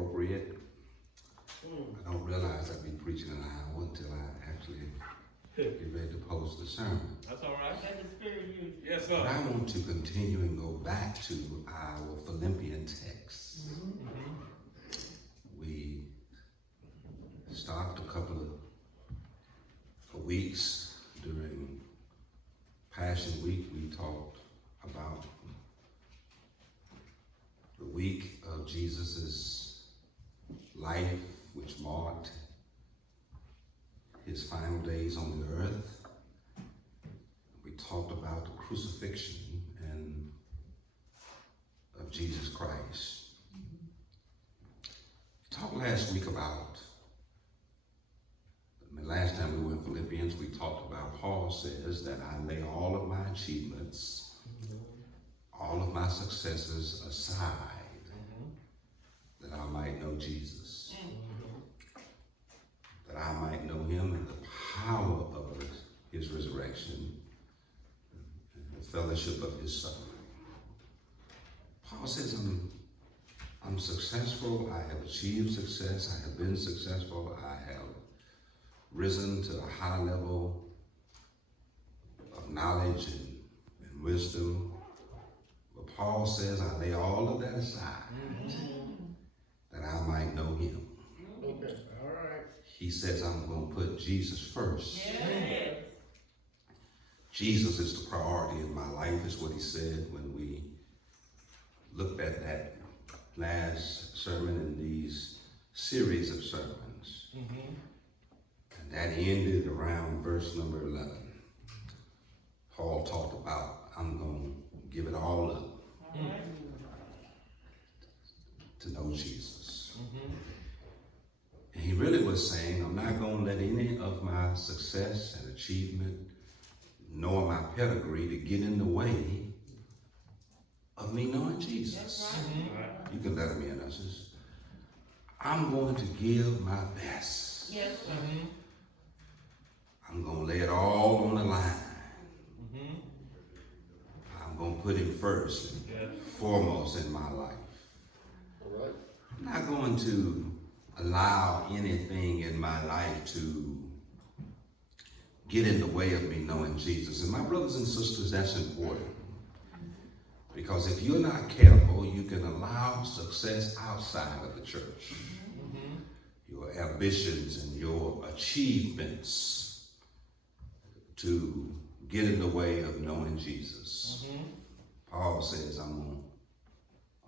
appropriate. I don't realize I'd be preaching an hour until I actually get ready to post the sermon. That's all right. Let the Spirit use you. Yes, sir. But I want to continue and go back to our Philippians text. We stopped a couple of weeks during Passion Week. We talked about the week of Jesus's life, which marked his final days on the earth. We talked about the crucifixion and of Jesus Christ. We talked last week about, last time we were in Philippians, we talked about Paul says that I lay all of my achievements, all of my successes aside, that I might know Jesus, that I might know him and the power of his resurrection, and the fellowship of his suffering. Paul says, I'm successful, I have achieved success, I have been successful, I have risen to a high level of knowledge and wisdom. But Paul says, I lay all of that aside that I might know him. Okay, all right. He says, I'm going to put Jesus first. Yes. Jesus is the priority in my life, is what he said when we looked at that last sermon in these series of sermons. And that ended around verse number 11. Paul talked about, I'm going to give it all up to know Jesus. And he really was saying, I'm not going to let any of my success and achievement, nor my pedigree, to get in the way of me knowing Jesus. You can let me in, us. I'm going to give my best. Yes, sir. I'm going to lay it all on the line. I'm going to put him first and foremost in my life. All right. I'm not going to allow anything in my life to get in the way of me knowing Jesus. And my brothers and sisters, that's important. Because if you're not careful, you can allow success outside of the church. Your ambitions and your achievements to get in the way of knowing Jesus. Paul says, I'm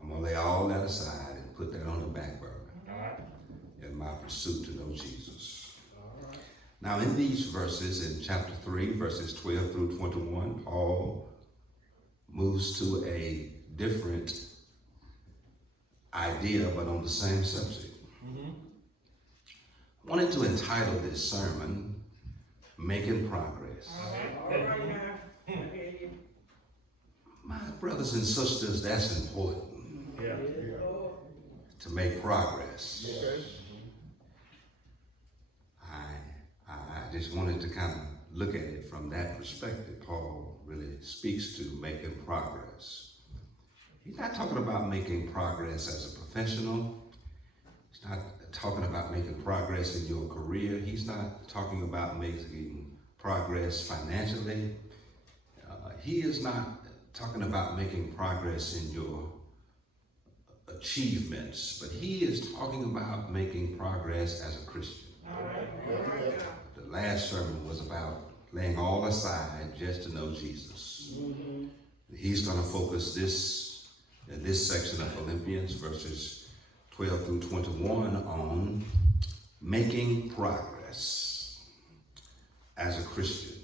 going to lay all that aside and put that on the back burner in my pursuit to know Jesus. Now in these verses, in chapter 3, verses 12 through 21, Paul moves to a different idea, but on the same subject. I wanted to entitle this sermon, Making Progress. All right now. My brothers and sisters, that's important, Yeah. to make progress. Okay. I just wanted to kind of look at it from that perspective. Paul really speaks to making progress. He's not talking about making progress as a professional. He's not talking about making progress in your career. He's not talking about making progress financially. He is not talking about making progress in your achievements, but he is talking about making progress as a Christian. The last sermon was about laying all aside just to know Jesus. He's going to focus in this section of Philippians, verses 12 through 21, on making progress as a Christian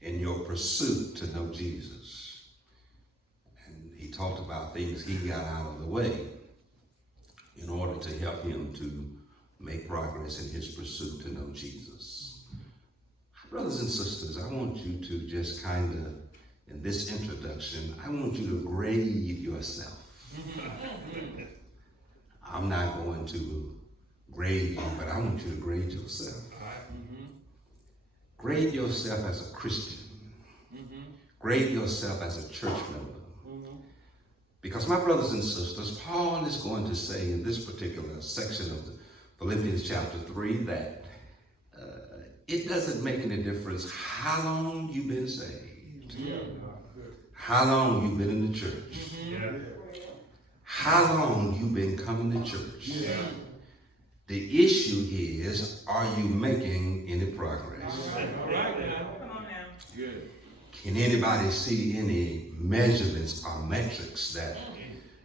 in your pursuit to know Jesus. And he talked about things he got out of the way in order to help him to make progress in his pursuit to know Jesus. Brothers and sisters, I want you to just kind of, in this introduction, I want you to grade yourself. I'm not going to grade you, but I want you to grade yourself. Grade yourself as a Christian. Grade yourself as a church member. Because my brothers and sisters, Paul is going to say in this particular section of the Philippians chapter 3 that it doesn't make any difference how long you've been saved, how long you've been in the church, how long you've been coming to church. The issue is, are you making any progress? Can anybody see any measurements or metrics that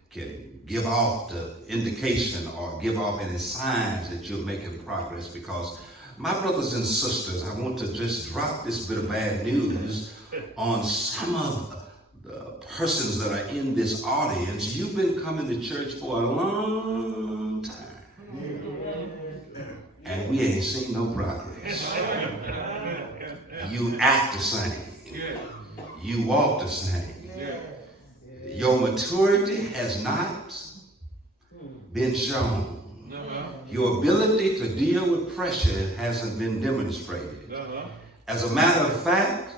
can give off the indication or give off any signs that you're making progress? Because my brothers and sisters, I want to just drop this bit of bad news on some of the persons that are in this audience. You've been coming to church for a long time, and we ain't seen no progress. You act the same. You walk the same. Your maturity has not been shown. Your ability to deal with pressure hasn't been demonstrated. As a matter of fact,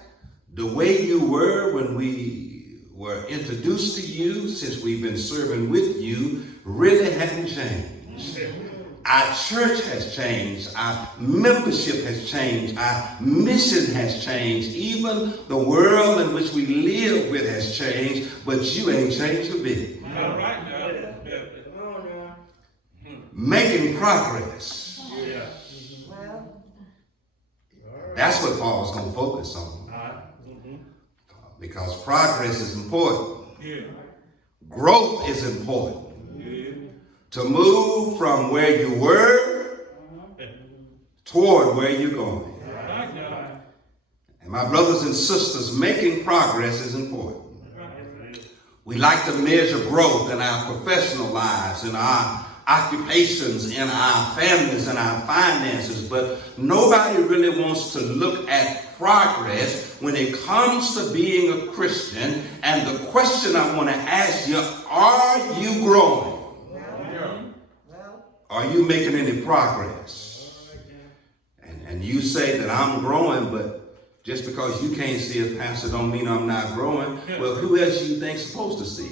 the way you were when we were introduced to you, since we've been serving with you, really hasn't changed. Our church has changed. Our membership has changed. Our mission has changed. Even the world in which we live with has changed, but you ain't changed a bit. All right now. Making progress. That's what Paul's going to focus on. Because progress is important. Growth is important. To move from where you were toward where you're going. And my brothers and sisters, making progress is important. We like to measure growth in our professional lives, in our occupations, in our families, in our finances, but nobody really wants to look at progress when it comes to being a Christian. And the question I want to ask you, are you growing? Are you making any progress? And you say that I'm growing, but just because you can't see it, Pastor, don't mean I'm not growing. Well, who else you think is supposed to see?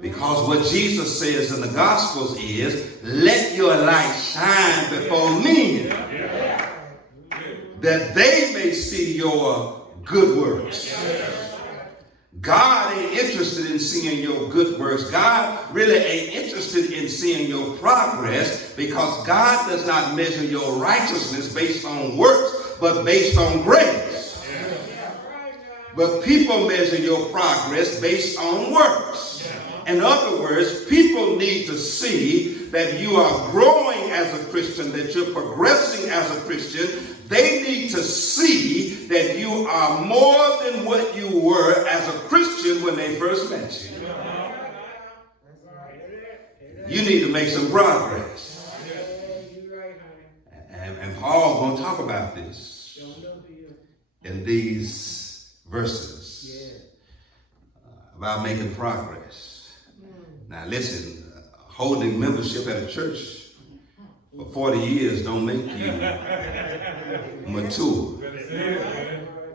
Because what Jesus says in the Gospels is, let your light shine before men, that they may see your good works. God ain't interested in seeing your good works. God really ain't interested in seeing your progress, because God does not measure your righteousness based on works, but based on grace. But people measure your progress based on works. In other words, people need to see that you are growing as a Christian, that you're progressing as a Christian. They need to see that you are more than what you were as a Christian when they first met you. You need to make some progress. And Paul going to talk about this in these verses about making progress. Now listen, holding membership at a church for 40 years don't make you mature.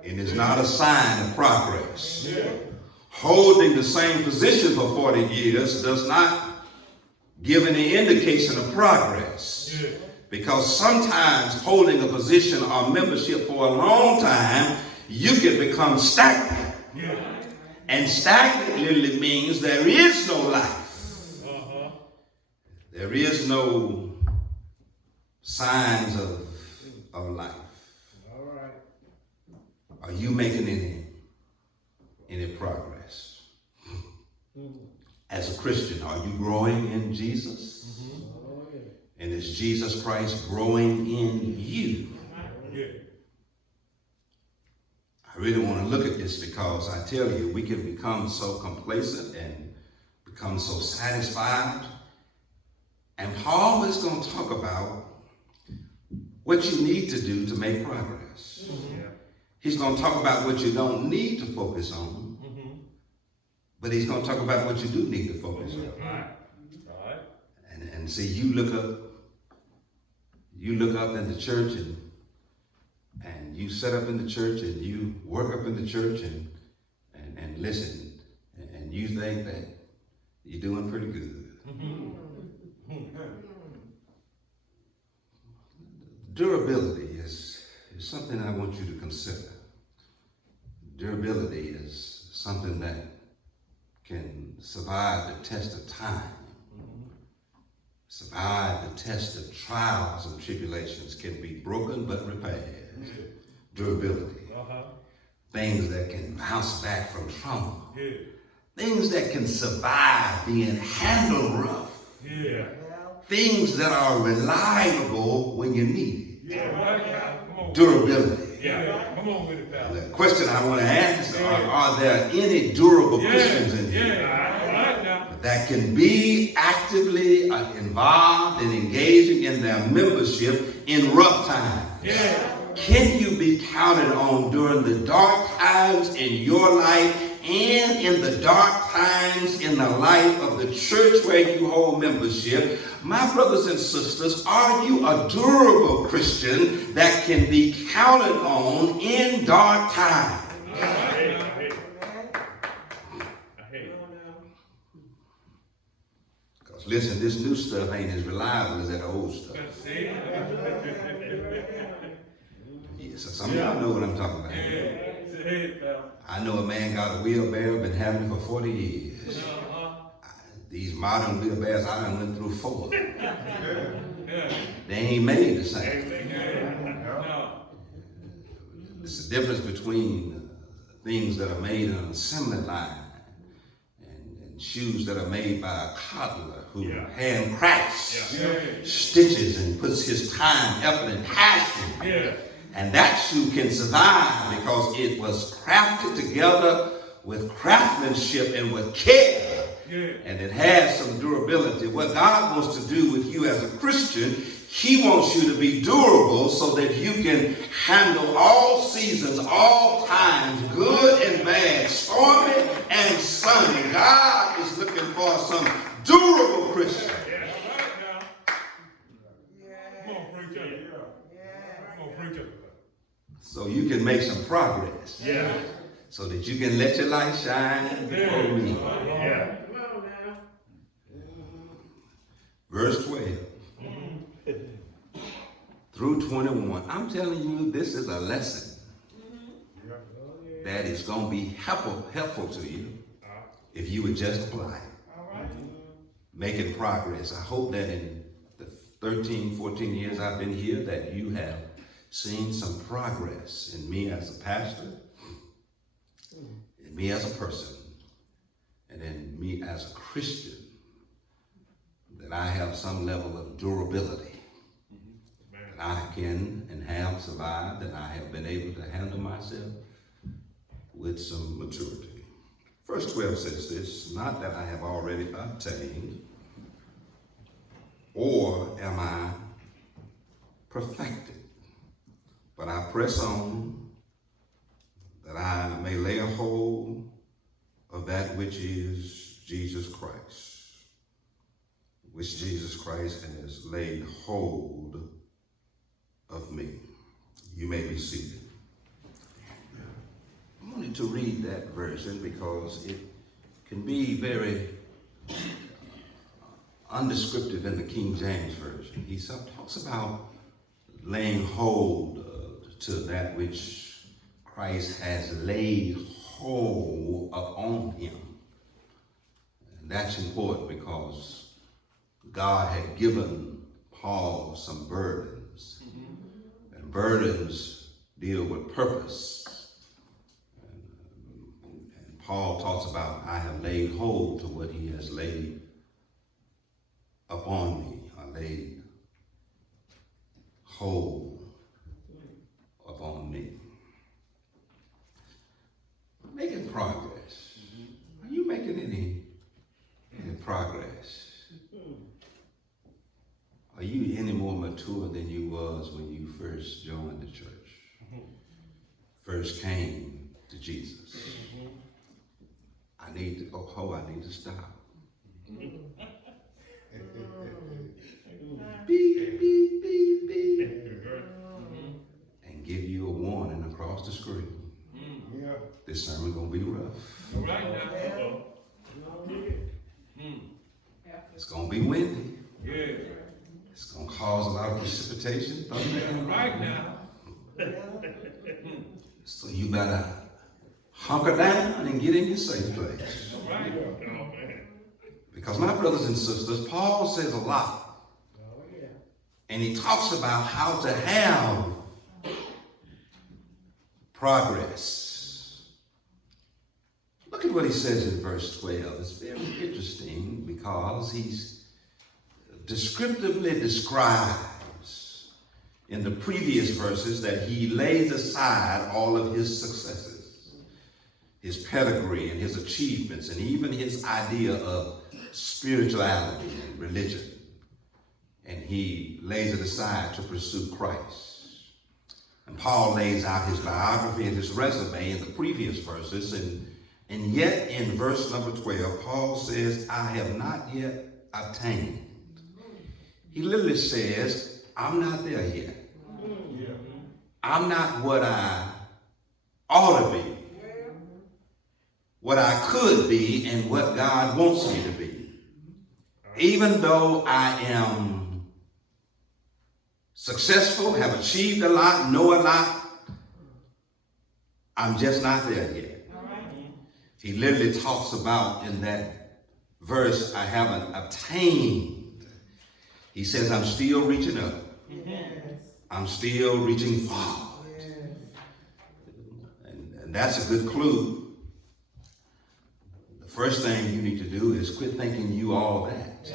And it's not a sign of progress. Holding the same position for 40 years does not give any indication of progress. Because sometimes holding a position or membership for a long time, you can become stagnant. And stagnant literally means there is no life. There is no signs of life. Are you making any progress? As a Christian, are you growing in Jesus? And is Jesus Christ growing in you? I really want to look at this, because I tell you, we can become so complacent and become so satisfied. And Paul is going to talk about what you need to do to make progress. He's going to talk about what you don't need to focus on, but he's going to talk about what you do need to focus on. And see, you look up in the church, and you set up in the church, and you work up in the church, and and listen, and you think that you're doing pretty good. Durability is something I want you to consider. Durability is something that can survive the test of time, survive the test of trials and tribulations, can be broken but repaired. Durability. Things that can bounce back from trauma. Things that can survive being handled rough. Things that are reliable when you need it. Durability. Come on with it, pal. The question I want to ask are there any durable Christians in here that can be actively involved and engaging in their membership in rough times? Can you be counted on during the dark times in your life and in the dark times in the life of the church where you hold membership? My brothers and sisters, are you a durable Christian that can be counted on in dark times? Because listen, this new stuff ain't as reliable as that old stuff. Yeah, so some of y'all know what I'm talking about. I know a man got a wheelbarrow, been having it for 40 years. These modern wheelbarrows, I done went through 4. They ain't made the same. There's a difference between things that are made on an assembly line and shoes that are made by a cobbler who hand crafts, stitches, and puts his time, effort, and passion. And that shoe can survive because it was crafted together with craftsmanship and with care. And it has some durability. What God wants to do with you as a Christian, He wants you to be durable so that you can handle all seasons, all times, good and bad, stormy and sunny. God is looking for some durable Christians. So you can make some progress. So that you can let your light shine before me. Verse 12 through 21. I'm telling you, this is a lesson that is going to be helpful to you if you would just apply it. Making progress. I hope that in the 13, 14 years I've been here that you have seen some progress in me as a pastor, in me as a person, and in me as a Christian, that I have some level of durability, that I can and have survived, and I have been able to handle myself with some maturity. Verse 12 says this, not that I have already obtained, or am I perfected, but I press on that I may lay a hold of that which is Jesus Christ, which Jesus Christ has laid hold of me. You may be seated. I wanted to read that version because it can be very undescriptive in the King James Version. He talks about laying hold to that which Christ has laid hold upon him. And that's important because God had given Paul some burdens. And burdens deal with purpose. And Paul talks about, I have laid hold to what he has laid upon me. I laid hold upon me. Making progress. Are you making any progress? Are you any more mature than you was when you first joined the church? First came to Jesus. I need to stop. Beep, beep, beep, beep. And give you a warning across the screen. This sermon gonna be rough. going to be windy. Yeah. It's going to cause a lot of precipitation. Right now. So you better hunker down and get in your safe place. Right. Because my brothers and sisters, Paul says a lot. And he talks about how to have progress. Look at what he says in verse 12. It's very interesting because he's descriptively describes in the previous verses that he lays aside all of his successes, his pedigree and his achievements, and even his idea of spirituality and religion. And he lays it aside to pursue Christ. And Paul lays out his biography and his resume in the previous verses. And yet in verse number 12, Paul says, I have not yet obtained. He literally says, I'm not there yet. I'm not what I ought to be, what I could be, and what God wants me to be. Even though I am successful, have achieved a lot, know a lot, I'm just not there yet. He literally talks about in that verse, I haven't obtained. He says, I'm still reaching up. I'm still reaching forward. And that's a good clue. The first thing you need to do is quit thinking you all that.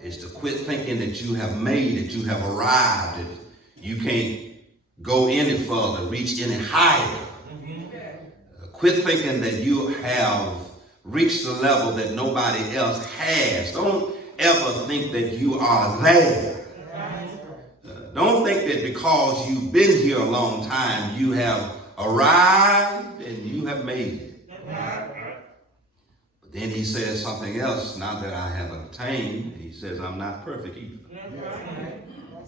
Is to quit thinking that you have made it, you have arrived, that you can't go any further, reach any higher. Quit thinking that you have reached the level that nobody else has. Don't ever think that you are there. Don't think that because you've been here a long time, you have arrived and you have made it. But then he says something else, not that I have obtained. He says, I'm not perfect either.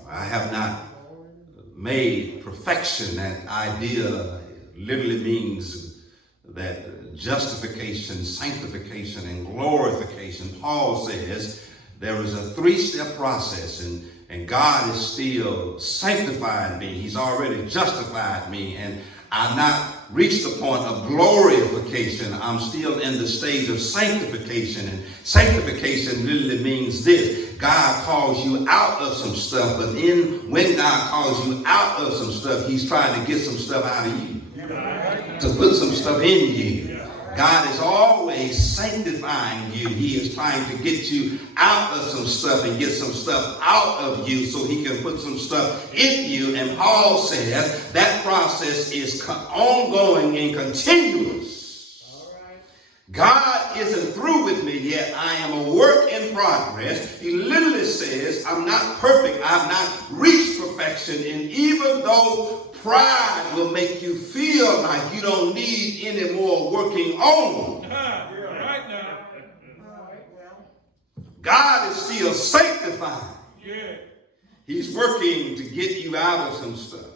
I have not made perfection. That idea literally means that justification, sanctification, and glorification. Paul says there is a three-step process, and God is still sanctifying me. He's already justified me, and I've not reached the point of glorification. I'm still in the stage of sanctification, and sanctification literally means this. God calls you out of some stuff, but then when God calls you out of some stuff, he's trying to get some stuff out of you, to put some stuff in you. God is always sanctifying you. He is trying to get you out of some stuff and get some stuff out of you so he can put some stuff in you. And Paul says that process is ongoing and continuous. God isn't through with me yet. I am a work in progress. He literally says, I'm not perfect. I've not reached perfection. And even though pride will make you feel like you don't need any more working on, Right now. God is still sanctifying. Yeah. He's working to get you out of some stuff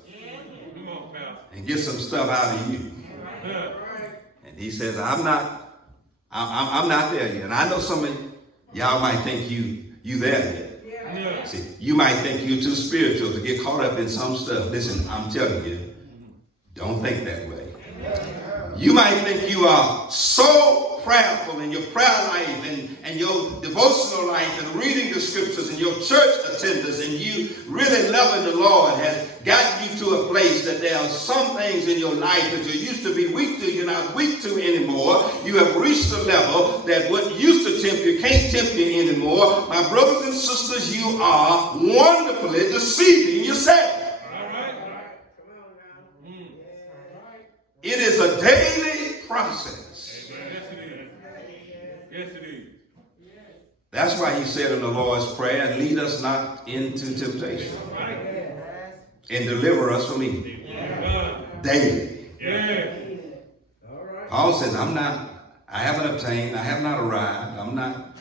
Come on, pal. and get some stuff out of you. Yeah. And he says, I'm not there yet. And I know some of y'all might think you there yet. Yeah. See, you might think you're too spiritual to get caught up in some stuff. Listen, I'm telling you, don't think that way. You might think you are so prayerful in your prayer life and your devotional life and reading the scriptures and your church attendance, and you really loving the Lord has gotten you to a place that there are some things in your life that you used to be weak to, you're not weak to anymore. You have reached a level that what used to tempt you can't tempt you anymore. My brothers and sisters, you are wonderfully deceiving yourself. It is a daily process. Yes, it is. Yes, it is. That's why he said in the Lord's Prayer, lead us not into temptation and deliver us from evil. Daily. Yeah. Paul says, I haven't obtained, I have not arrived, I'm not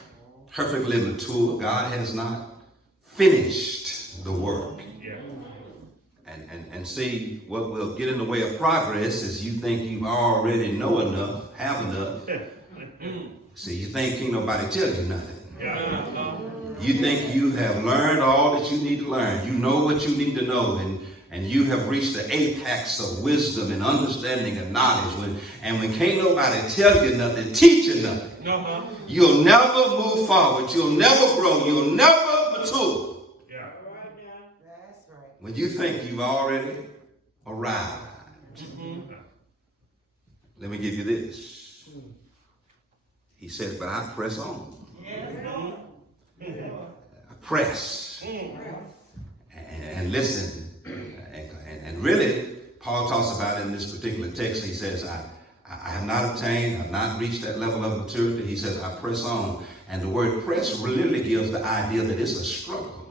perfectly mature. God has not finished the work. And see, what will get in the way of progress is you think you already know enough, have enough. See, you think ain't nobody tell you nothing. Yeah. You think you have learned all that you need to learn. You know what you need to know, and you have reached the apex of wisdom and understanding and knowledge. When can't nobody tell you nothing, teach you nothing, you'll never move forward. You'll never grow. You'll never mature. Yeah. That's right. When you think you've already arrived. Let me give you this. He says, but I press on. I press. And listen, and really, Paul talks about it in this particular text. He says, I have not obtained, have not reached that level of maturity. He says, I press on. And the word press really gives the idea that it's a struggle.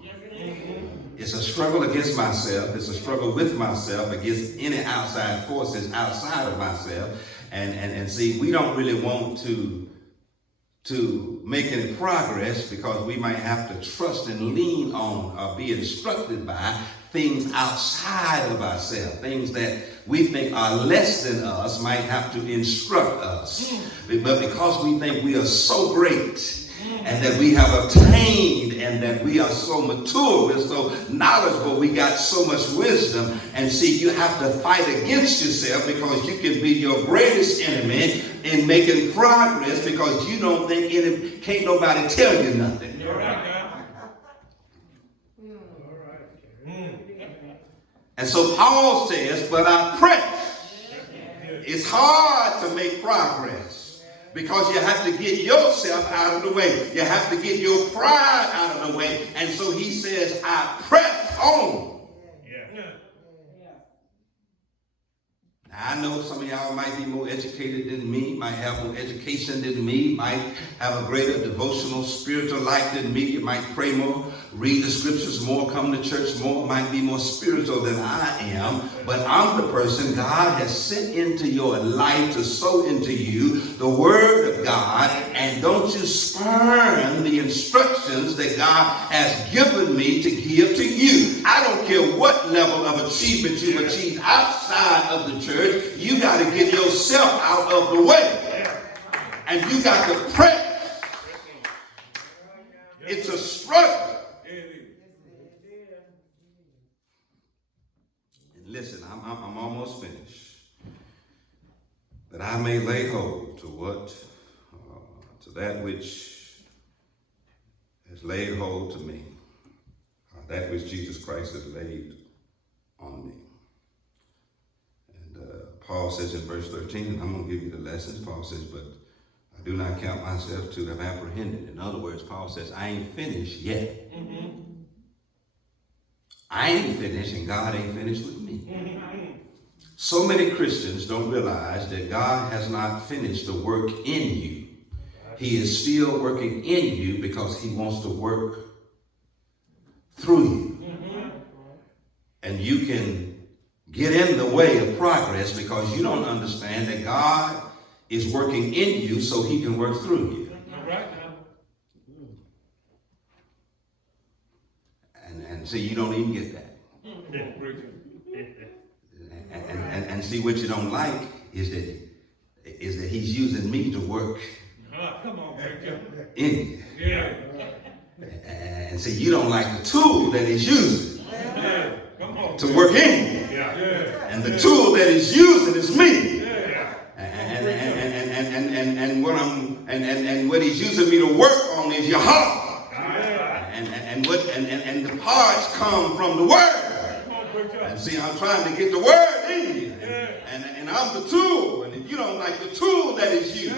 It's a struggle against myself. It's a struggle with myself against any outside forces outside of myself. And see, we don't really want to make any progress because we might have to trust and lean on or be instructed by things outside of ourselves. Things that we think are less than us might have to instruct us. But because we think we are so great, and that we have obtained, and that we are so mature, we're so knowledgeable, we got so much wisdom. And see, you have to fight against yourself because you can be your greatest enemy in making progress because you don't think can't nobody tell you nothing. And so Paul says, but I press. It's hard to make progress. Because you have to get yourself out of the way. You have to get your pride out of the way. And so he says, I press on. Now, I know some of y'all might be more educated than me, might have more education than me, might have a greater devotional, spiritual life than me. You might pray more, read the scriptures more, come to church more, might be more spiritual than I am. But I'm the person God has sent into your life to sow into you the word of God. And don't you spurn the instructions that God has given me to give to you. I don't care what level of achievement you've achieved outside of the church. You got to get yourself out of the way. And you got to press. It's a struggle. And listen, I'm almost finished. That I may lay hold to that which has laid hold to me, that which Jesus Christ has laid on me. Paul says in verse 13, and I'm going to give you the lessons. Paul says, but I do not count myself to have apprehended. In other words, Paul says, I ain't finished yet. I ain't finished, and God ain't finished with me. So many Christians don't realize that God has not finished the work in you. He is still working in you because he wants to work through you. And you can get in the way of progress because you don't understand that God is working in you so he can work through you. And see, you don't even get that. And see, what you don't like is that he's using me to work in you. And see, you don't like the tool that he's using to work in you. And the tool that he's using is me. And what he's using me to work on is your heart. And the parts come from the word. And see, I'm trying to get the word in you. And I'm the tool. And if you don't like the tool that is used.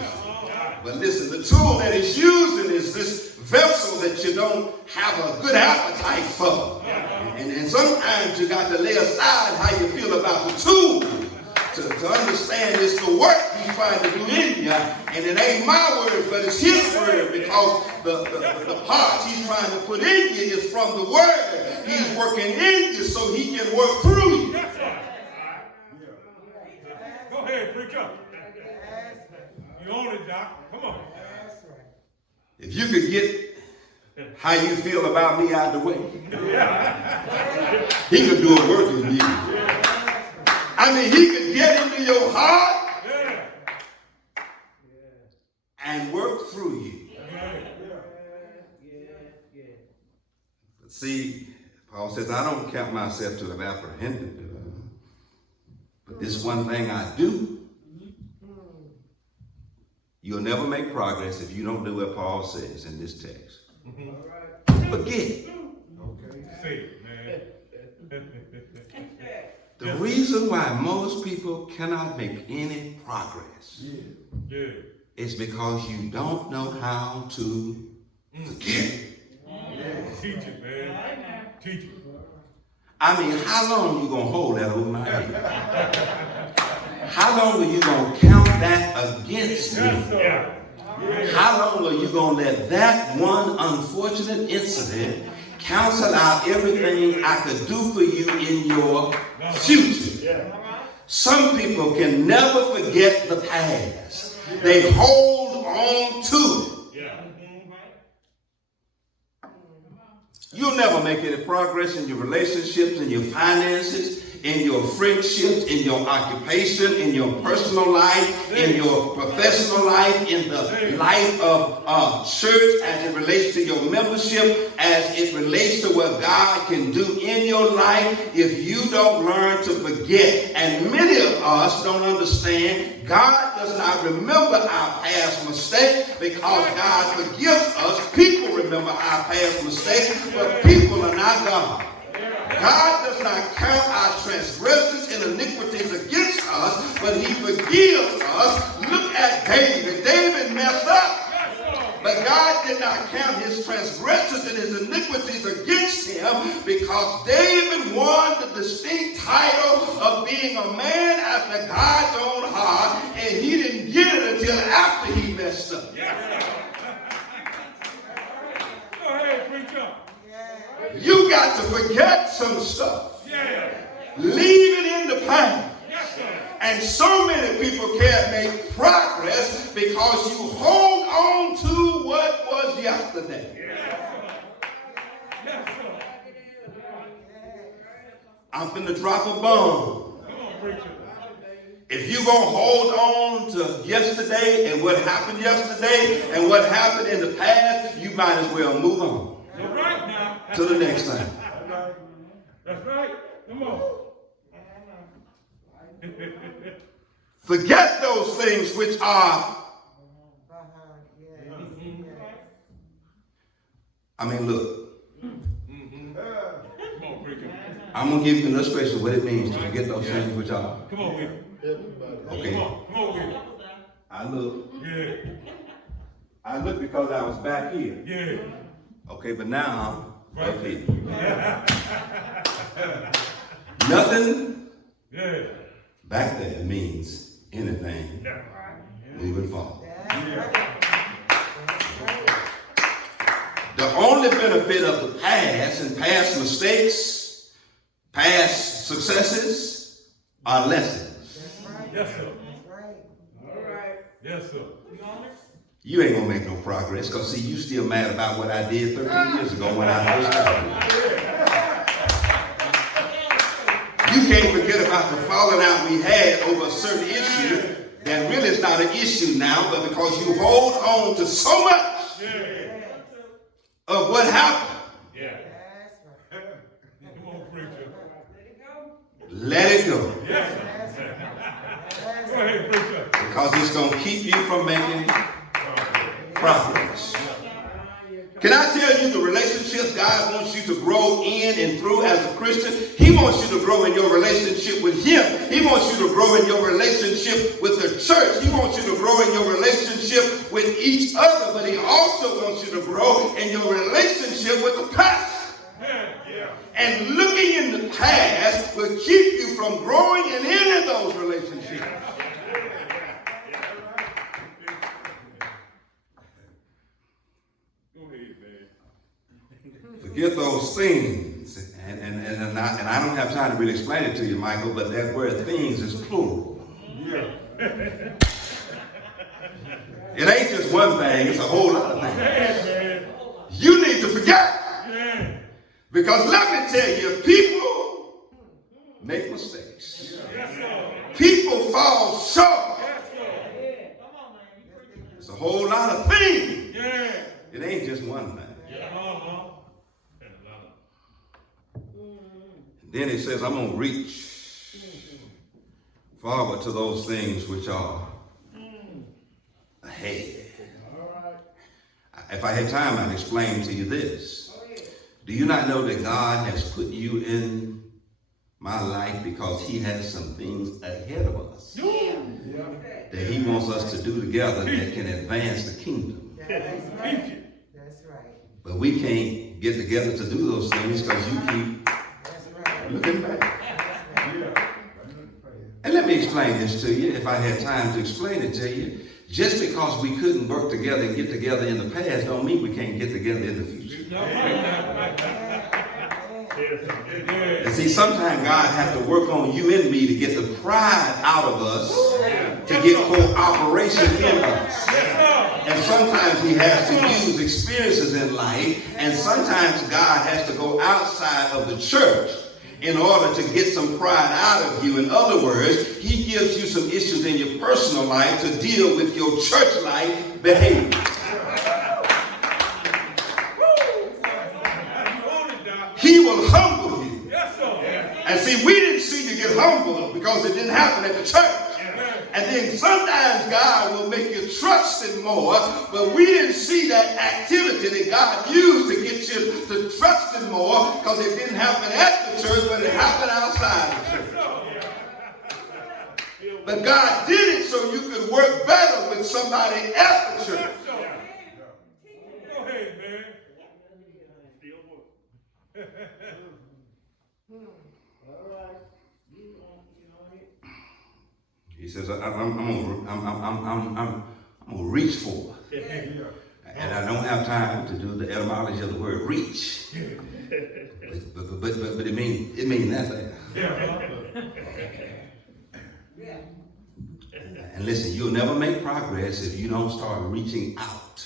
But listen, the tool that is using is this vessel that you don't have a good appetite for. And sometimes you got to lay aside how you feel about the tool to understand it's the work he's trying to do in you. And it ain't my word, but it's his word, because the parts he's trying to put in you is from the word. He's working in you so he can work through you. Go ahead, preach up. You own it, Doc. Come on. If you could get how you feel about me out of the way, he could do a work in you. I mean, he could get into your heart and work work through you. But see, Paul says, I don't count myself to have apprehended. But this one thing I do. You'll never make progress if you don't do what Paul says in this text. Forget. Say it, man. The reason why most people cannot make any progress is because you don't know how to forget. Teach it, man. Teach it. I mean, how long you gonna hold that over my head? How long are you gonna count that against me? How long are you gonna let that one unfortunate incident cancel out everything I could do for you in your future? Some people can never forget the past. They hold on to it. You'll never make any progress in your relationships, in your finances, in your friendships, in your occupation, in your personal life, in your professional life, in the life of church as it relates to your membership, as it relates to what God can do in your life if you don't learn to forget. And many of us don't understand God does not remember our past mistakes because God forgives us. People remember our past mistakes, but people are not God. God does not count our transgressions and iniquities against us, but he forgives us. Look at David. David messed up. But God did not count his transgressions and his iniquities against him because David won the distinct title of being a man after God's own heart, and he didn't get it until after he messed up. Go ahead, preacher. You got to forget some stuff. Leave it in the past. And so many people can't make progress because you hold on to what was yesterday. I'm finna drop a bomb. If you're going to hold on to yesterday and what happened yesterday and what happened in the past, you might as well move on. Right now. To the next time. That's right. Come on. Forget those things which are. I mean, look. Come on, preacher. I'm going to give you an illustration of what it means to forget those things which are. Come on with it. Okay. Come on with it. I look. Yeah. I look because I was back here. Yeah. Okay, but now I'm up here. Yeah. Nothing Yeah. back there means anything moving forward. The only benefit of the past and past mistakes, past successes, are lessons. Yes, sir. All right. Yes, sir. You ain't gonna make no progress because see, you still mad about what I did 13 years ago when I first started. You can't forget about the falling out we had over a certain issue that really is not an issue now, but because you hold on to so much of what happened. Yeah. Come on, preacher. Let it go. Yes, sir. Go ahead, preacher. Because it's gonna keep you from making progress. Can I tell you the relationships God wants you to grow in and through as a Christian? He wants you to grow in your relationship with him. He wants you to grow in your relationship with the church. He wants you to grow in your relationship with each other, but he also wants you to grow in your relationship with the pastor. And looking in the past will keep you from growing in any of those relationships. Forget those things. And I don't have time to really explain it to you, Michael, but that word things is plural. It ain't just one thing, it's a whole lot of things. You need to forget. Because let me tell you, people make mistakes. People fall short. It's a whole lot of things. Yeah. It ain't just one thing. Then he says, I'm going to reach forward to those things which are ahead. If I had time, I'd explain to you this. Do you not know that God has put you in my life because he has some things ahead of us that he wants us to do together that can advance the kingdom? That's right. But we can't get together to do those things because you keep looking back. And let me explain this to you, if I had time to explain it to you. Just because we couldn't work together and get together in the past don't mean we can't get together in the future. And see, sometimes God has to work on you and me to get the pride out of us, to get cooperation in us. And sometimes he has to use experiences in life, and sometimes God has to go outside of the church in order to get some pride out of you. In other words, he gives you some issues in your personal life to deal with your church life behavior. He will humble you. And see, we didn't see you get humbled because it didn't happen at the church. And then sometimes God will make you trust him more, but we didn't see that activity that God used to get you to trust him more because it didn't happen at the church, but it happened outside the church. But God did it so you could work better with somebody at the church. Go ahead, man. He says, I'm gonna reach for it. And I don't have time to do the etymology of the word reach. But it means nothing. And listen, you'll never make progress if you don't start reaching out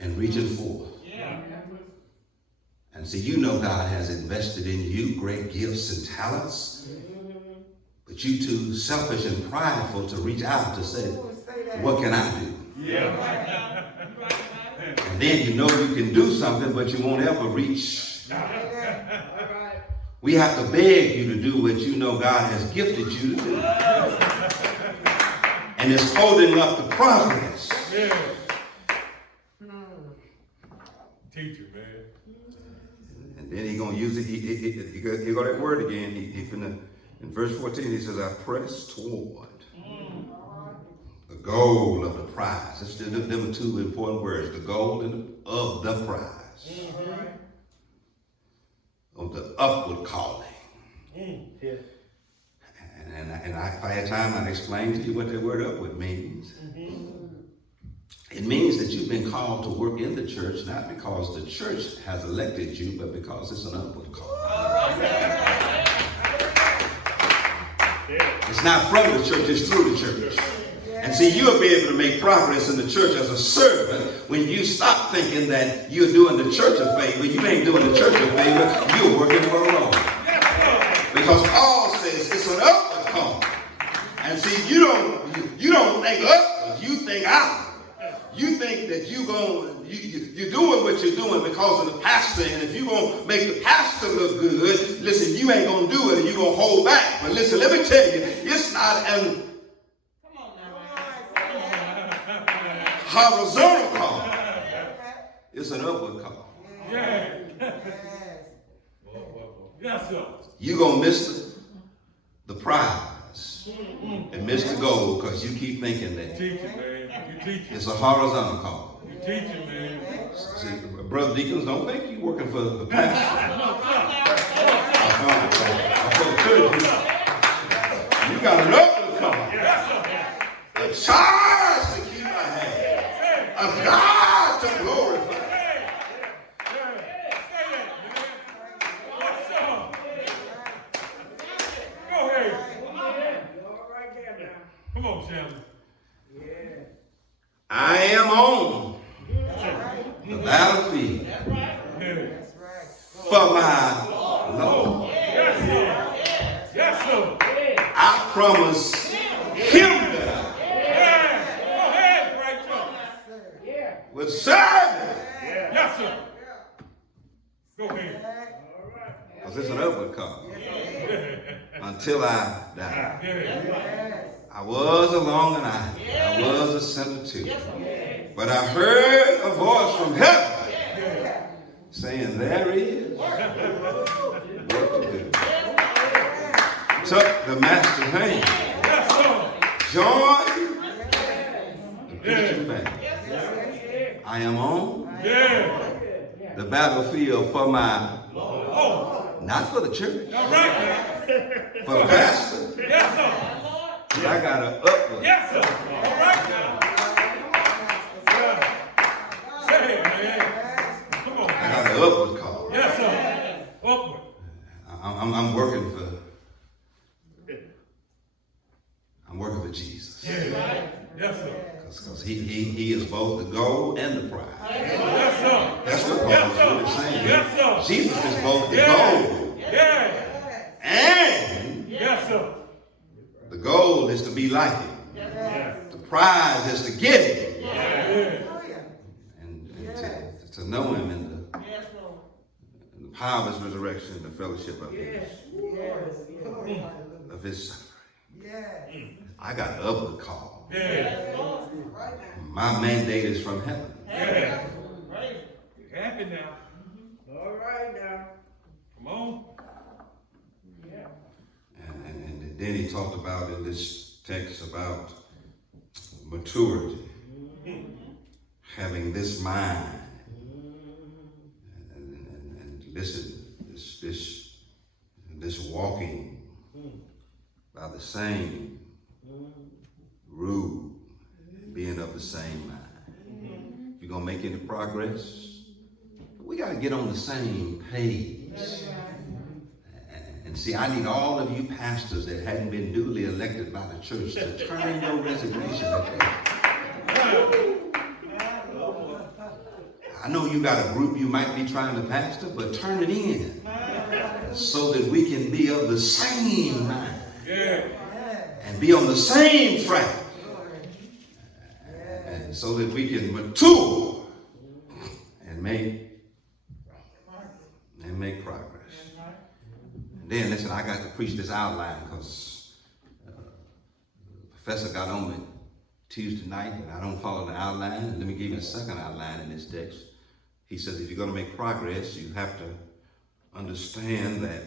and reaching forth. And see, you know God has invested in you great gifts and talents, but you too selfish and prideful to reach out to say, what can I do? And then you know you can do something, but you won't ever reach. We have to beg you to do what you know God has gifted you to do. And it's holding up the progress. Teacher, man. And then he's going to use it. He got that word again. In verse 14, he says, I press toward the goal of the prize. That's them two important words, the goal and of the prize. Of the upward calling. And if I had time, I'd explain to you what that word upward means. It means that you've been called to work in the church, not because the church has elected you, but because it's an upward call. It's not from the church, it's through the church. And see, you'll be able to make progress in the church as a servant when you stop thinking that you're doing the church a favor. You ain't doing the church a favor, you're working for the Lord. Because Paul says it's an upward call. And see, you don't think upward, you think out. You think that you're doing what you're doing because of the pastor, and if you're going to make the pastor look good, listen, you ain't going to do it and you're going to hold back. But listen, let me tell you, it's not an horizontal call. It's an upward call. Yes, sir. You're going to miss the prize and miss the goal because you keep thinking that it's a horizontal call. You teaching, man. See, brother deacons, don't think you're working for the pastor. You got an upward call. A charge to keep my hand. A God to glorify. Go ahead. Come on, Shannon. I am on the battlefield for my Lord. Yes, sir. I promise him that Yes, sir. Go ahead. Because it's an upward call. Until I die. Yeah. I was a long and I was a sinner too. But I heard a voice from heaven saying, there is work to do. Took the master's hand. Yes, sir. Joined the Christian band. I am on Yeah. the battlefield for my, Oh. not for the church, All right now. for the pastor. Yes, sir. But I got an upward. Yes, sir. All right now. Yeah. Say it, man. Come on. I got an upward call. Yes, sir. Upward. I'm working for Jesus. Yeah. Yes, sir. Because he is both the goal and the prize. Yes, sir. That's what Paul Yes, is really sir. saying. Yes, sir. Jesus is both the Yeah. goal Yeah. and Yes, sir. the goal is to be like him. Yes. The prize is to get him Yeah. and to know him in the power of his resurrection, the fellowship of his suffering. I got an upward call. Yeah. My mandate is from heaven. Yeah. Get happy now. All right now. Come on. And then he talked about in this text about maturity, having this mind. And listen, this walking by the same rule, being of the same mind. If you're going to make any progress, we got to get on the same page. And see, I need all of you pastors that hadn't been duly elected by the church to turn in your resignation. I know you got a group you might be trying to pastor, but turn it in so that we can be of the same mind and be on the same track, and so that we can mature and make progress. And then, listen, I got to preach this outline because the professor got on me Tuesday night, and I don't follow the outline. Let me give you a second outline in this text. He says if you're going to make progress, you have to understand that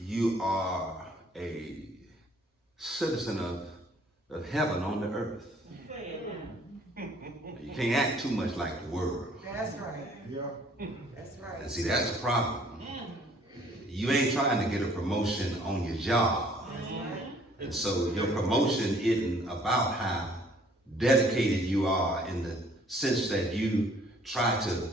you are a citizen of heaven on the earth. You can't act too much like the world. That's right. Yeah. That's right. And see, that's the problem. You ain't trying to get a promotion on your job. And so your promotion isn't about how dedicated you are in the sense that you try to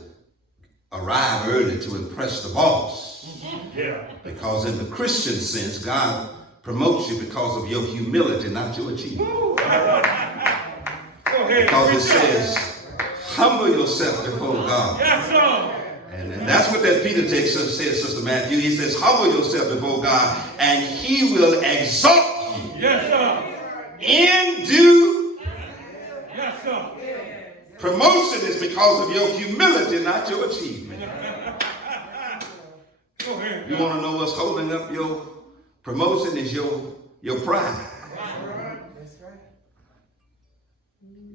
arrive early to impress the boss. Yeah. Because in the Christian sense, God promotes you because of your humility, not your achievement. Go ahead. Because it says, humble yourself before God. Yes, sir. And that's what that Peter text says, Sister Matthew. He says, humble yourself before God, and he will exalt you Yes, sir. in due. Yes, sir. Promotion is because of your humility, not your achievement. Go ahead. You want to know what's holding up your promotion is your pride. That's right.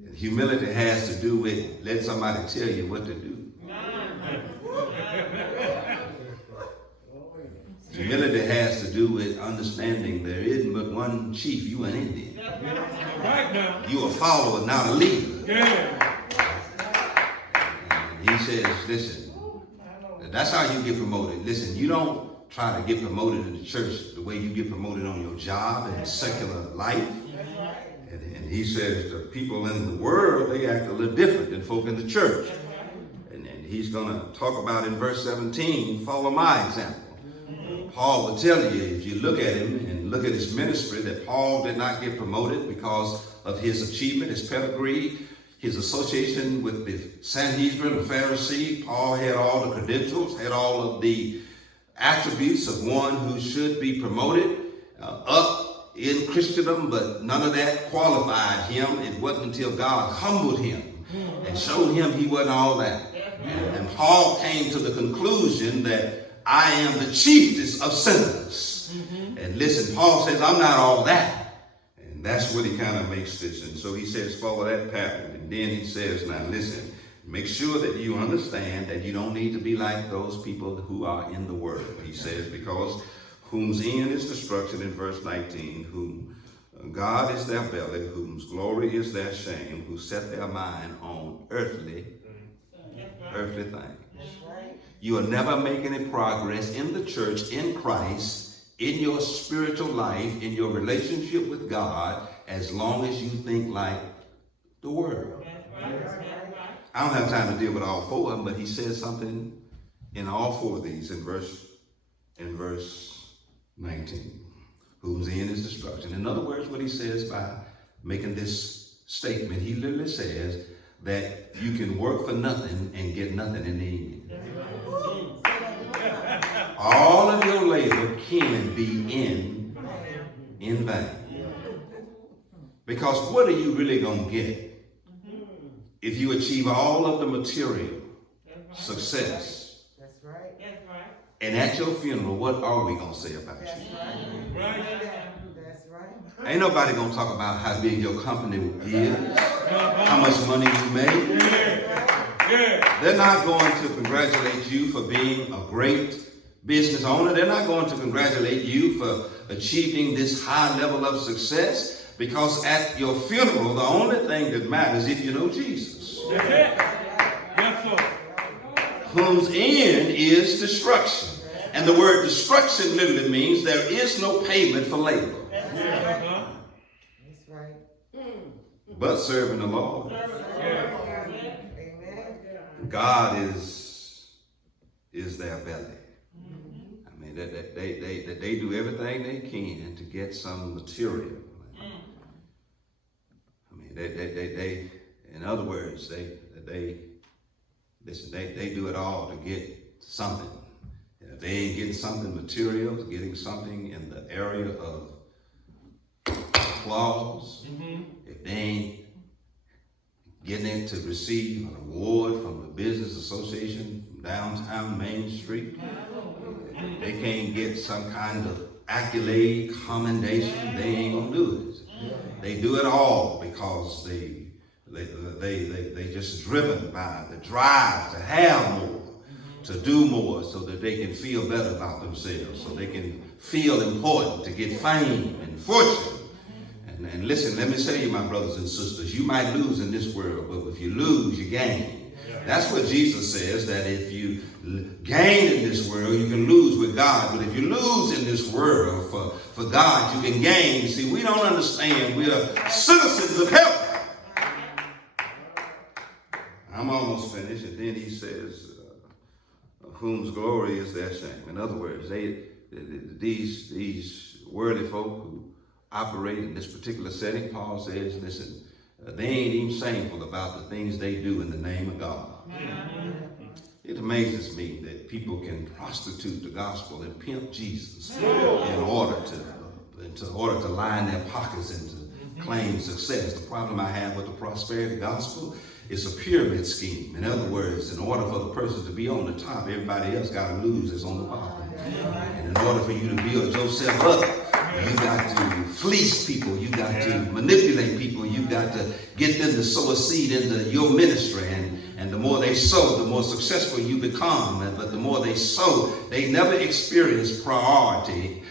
And humility has to do with let somebody tell you what to do. Humility has to do with understanding there isn't but one chief, you an Indian. Right now. You a follower, not a leader. Yeah. And he says, listen, that's how you get promoted. Listen, you don't try to get promoted in the church the way you get promoted on your job and secular life. And he says the people in the world, they act a little different than folk in the church. And he's going to talk about in verse 17, follow my example. Paul will tell you, if you look at him and look at his ministry, that Paul did not get promoted because of his achievement, his pedigree, his association with the Sanhedrin, the Pharisee. Paul had all the credentials, had all of the attributes of one who should be promoted up in Christendom, but none of that qualified him. It wasn't until God humbled him and showed him he wasn't all that. And Paul came to the conclusion that I am the chiefest of sinners. And listen, Paul says, I'm not all that. And that's what he kind of makes this. And so he says, follow that pattern. And then he says, now listen, make sure that you understand that you don't need to be like those people who are in the world. He says, because whose end is destruction in verse 19, whom God is their belly, whose glory is their shame, who set their mind on earthly things. You will never make any progress in the church, in Christ, in your spiritual life, in your relationship with God, as long as you think like the world. I don't have time to deal with all four of them, but he says something in all four of these in verse 19. Whose end is destruction. In other words, what he says by making this statement, he literally says that you can work for nothing and get nothing in the end. All of your labor can be in vain. Because what are you really going to get if you achieve all of the material success? That's right. And at your funeral, what are we going to say about you? That's right. Ain't nobody going to talk about how big your company is, how much money you make. They're not going to congratulate you for being a great business owner. They're not going to congratulate you for achieving this high level of success, because at your funeral, the only thing that matters is if you know Jesus. That's it. Yes, sir. Whose end is destruction. And the word destruction literally means there is no payment for labor. That's right. But serving the Lord. Amen. God is their belly. I mean, they do everything they can to get some material. I mean, they in other words, they do it all to get something. If they ain't getting something material, getting something in the area of applause, if they ain't getting it to receive an award from the business association from downtown Main Street, if they can't get some kind of accolade, commendation, they ain't gonna do it. They do it all because they just driven by the drive to have more, to do more, so that they can feel better about themselves, so they can feel important, to get fame and fortune. And listen, let me tell you, my brothers and sisters, you might lose in this world, but if you lose, you gain. That's what Jesus says, that if you gain in this world, you can lose with God. But if you lose in this world for God, you can gain. See, we don't understand. We are citizens of heaven. I'm almost finished. And then he says, whose glory is their shame. In other words, these worldly folk who operate in this particular setting, Paul says, listen, they ain't even shameful about the things they do in the name of God. It amazes me that people can prostitute the gospel and pimp Jesus in order to line their pockets and to claim success. The problem I have with the prosperity gospel is a pyramid scheme. In other words, in order for the person to be on the top, everybody else got to lose is on the bottom. And in order for you to build yourself up, you got to fleece people. You got to manipulate people. You got to get them to sow a seed into your ministry. And the more they sow, the more successful you become. But the more they sow, they never experience priority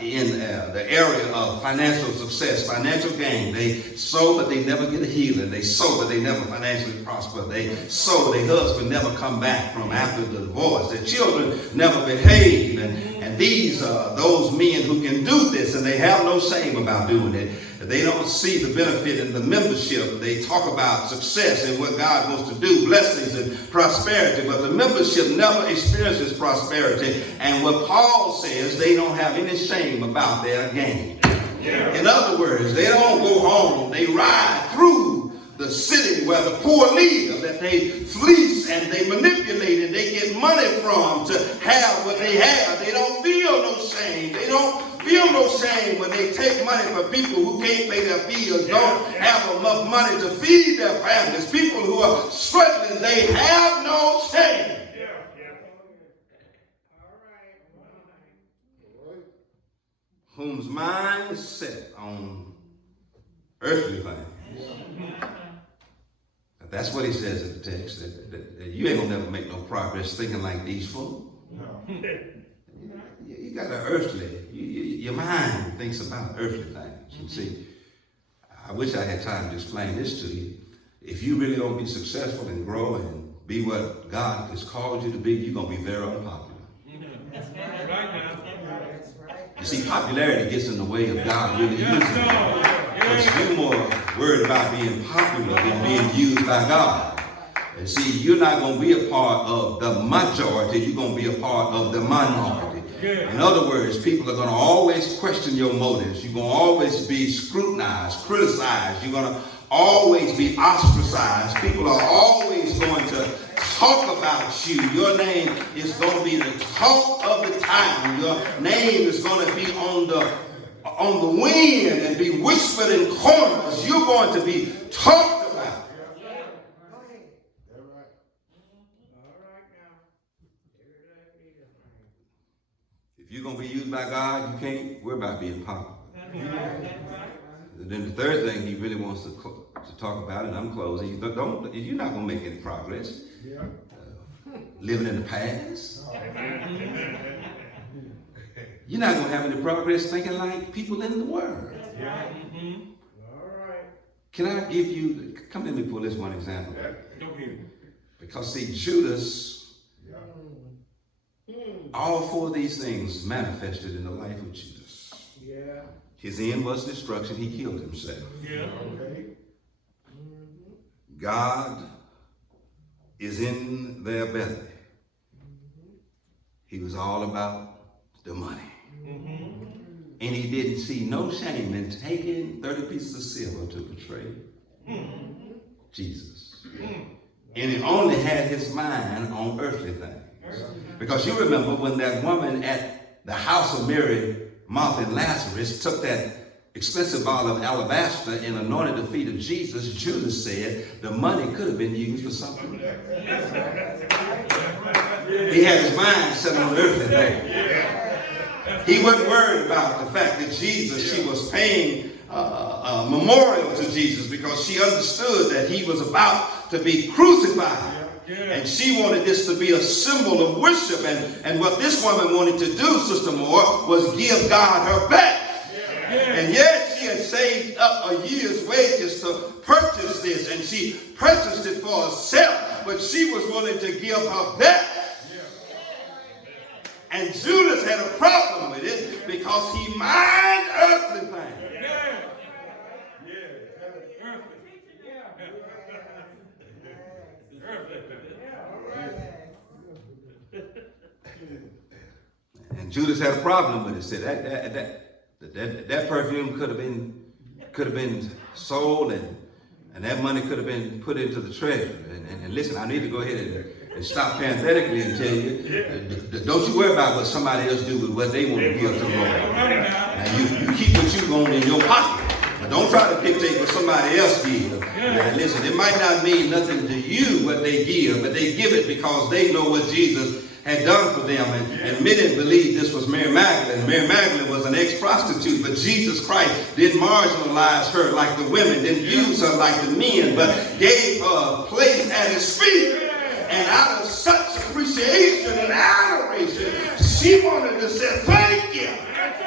in the area of financial success, financial gain. They sow, but they never get a healing. They sow, but they never financially prosper. They sow, their husband never come back from after the divorce. Their children never behave. And these are those men who can do this, and they have no shame about doing it. They don't see the benefit in the membership. They talk about success and what God wants to do, blessings and prosperity, but the membership never experiences prosperity. And what Paul says, they don't have any shame about their gain. In other words, they don't go home. They ride through the city where the poor live, that they fleece and they manipulate and they get money from to have what they have. They don't feel no shame. They don't feel no shame when they take money from people who can't pay their bills, don't have enough money to feed their families, people who are struggling. They have no whose mind is set on earthly things. That's what he says in the text, that you ain't gonna never make no progress thinking like these fools. No. You got an earthly, your mind thinks about earthly things. You see, I wish I had time to explain this to you. If you really don't be successful and grow and be what God has called you to be, you're gonna be very unpopular. That's right. Right now. That's right. You see, popularity gets in the way of God really using you. Because you're more worried about being popular than being used by God. And see, you're not going to be a part of the majority, you're going to be a part of the minority. In other words, people are going to always question your motives. You're going to always be scrutinized, criticized. You're going to always be ostracized. People are always going to talk about you. Your name is going to be the talk of the town. Your name is going to be on the wind and be whispered in corners. You're going to be talked about. If you're going to be used by God, you can't worry about being popular. And then the third thing he really wants to talk about, and I'm closing, you're not going to make any progress. Living in the past. You're not going to have any progress thinking like people in the world. Yeah. Mm-hmm. All right. Can I give you, come let me pull this one example. Go ahead. Because see, Judas, all four of these things manifested in the life of Judas. Yeah. His end was destruction. He killed himself. Yeah. Okay. God is in their belly. He was all about the money. Mm-hmm. And he didn't see no shame in taking 30 pieces of silver to betray Jesus. And he only had his mind on earthly things. Because you remember when that woman at the house of Mary, Martha, and Lazarus took that expensive bottle of alabaster and anointed the feet of Jesus, Judas said the money could have been used for something. He had his mind set on earthly things. He wasn't worried about the fact that Jesus, she was paying a memorial to Jesus because she understood that he was about to be crucified. And she wanted this to be a symbol of worship. And what this woman wanted to do, Sister Moore, was give God her best. And yet she had saved up a year's wages to purchase this. And she purchased it for herself. But she was willing to give her best. And Judas had a problem with it because he mined earthly things. And Judas had a problem with it. Said that perfume could have been sold, and that money could have been put into the treasury. And listen, I need to go ahead and stop parenthetically and tell you, don't you worry about what somebody else do with what they want to give to the Lord. Now you keep what you want in your pocket. But don't try to dictate what somebody else gives. Now listen, it might not mean nothing to you what they give, but they give it because they know what Jesus had done for them. And many believed this was Mary Magdalene. Mary Magdalene was an ex-prostitute, but Jesus Christ didn't marginalize her like the women, didn't use her like the men, but gave her a place at his feet. And out of such appreciation and adoration, she wanted to say, thank you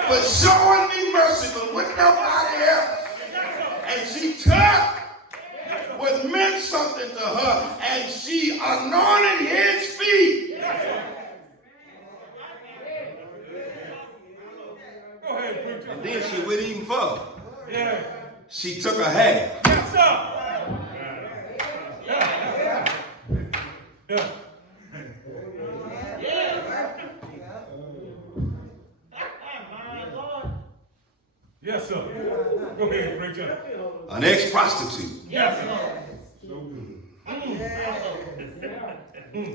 for showing me mercy, but with nobody else. And she took what meant something to her, and she anointed his feet. Go ahead, preacher. And then she went even further. Yeah. She took a hat. Yes, sir. Yeah. Yes, sir. Go ahead, preacher. An ex-prostitute. Yes, sir.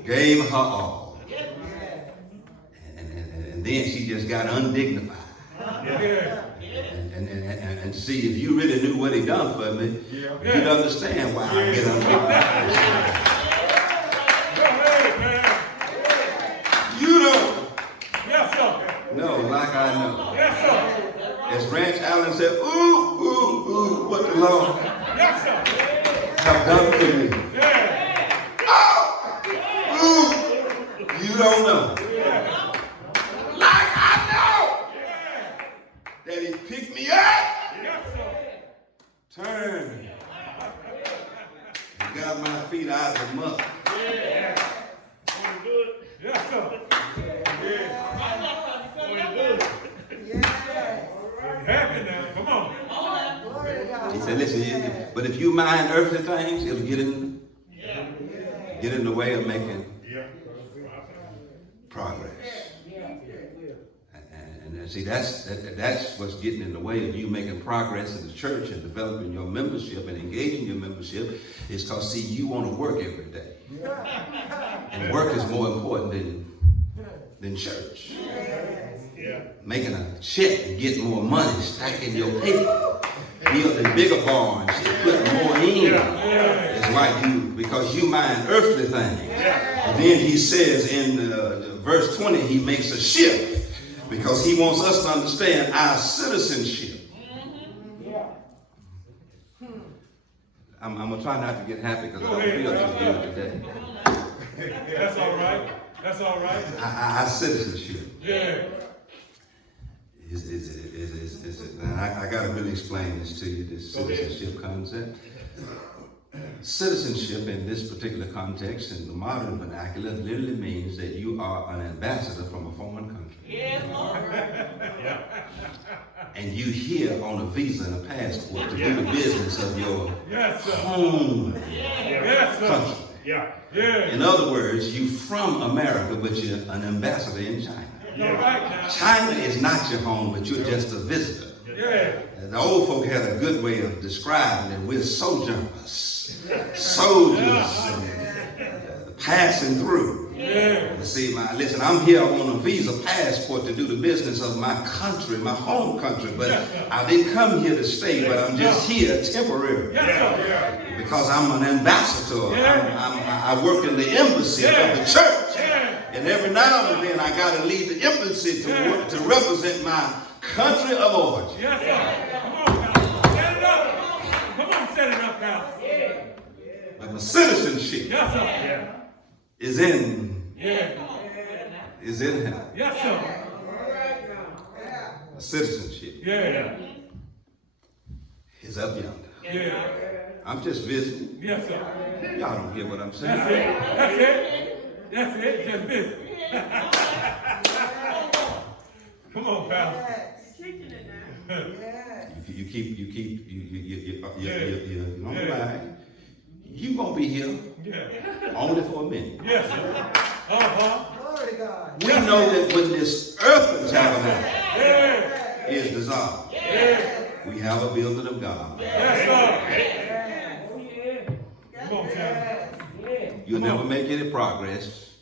Gave her all. And then she just got undignified. Yeah. And see, if you really knew what he done for me, you'd understand why I get undignified. Go ahead, man. You don't Yes, sir. know like I know. Yes, sir. don't know. Like I know that he picked me up, turned, and got my feet out of the mud. He said, listen, but if you mind earthly things, it'll get in the way of making progress. And see, that's what's getting in the way of you making progress in the church and developing your membership and engaging your membership, is because, see, you want to work every day. And work is more important than church. Making a check and getting more money, stacking your paper, building bigger barns, putting more in. It's like because you mind earthly things. And then he says in verse 20, he makes a shift because he wants us to understand our citizenship. I'm going to try not to get happy because I don't feel too good today. That's all right. That's all right. Our citizenship. Yeah. And I got to really explain this to you, this citizenship concept. Citizenship in this particular context, in the modern vernacular, literally means that you are an ambassador from a foreign country. And you here on a visa and a passport to do the business of your home country. In other words, you from America, but you're an ambassador in China. China is not your home, but you're just a visitor. The old folk had a good way of describing it. We're sojourners, soldiers, and passing through. See, listen, I'm here on a visa passport to do the business of my country, my home country, but I didn't come here to stay, but I'm just here temporarily. Because I'm an ambassador. I work in the embassy of the church. And every now and then I got to leave the embassy to represent my country of origin. Yes, sir. Come on, set it up. Come on, set it up now. But my citizenship is in heaven. Yes, sir. My citizenship is up yonder. I'm just visiting. Yes, sir. Y'all don't hear what I'm saying. That's it. Just visit. Come on, pal. You don't lie. You gonna be here only for a minute. Yes, sir. We know that when this earthly tabernacle is dissolved, we have a building of God. Yes, sir. Come on, John. You'll never make any progress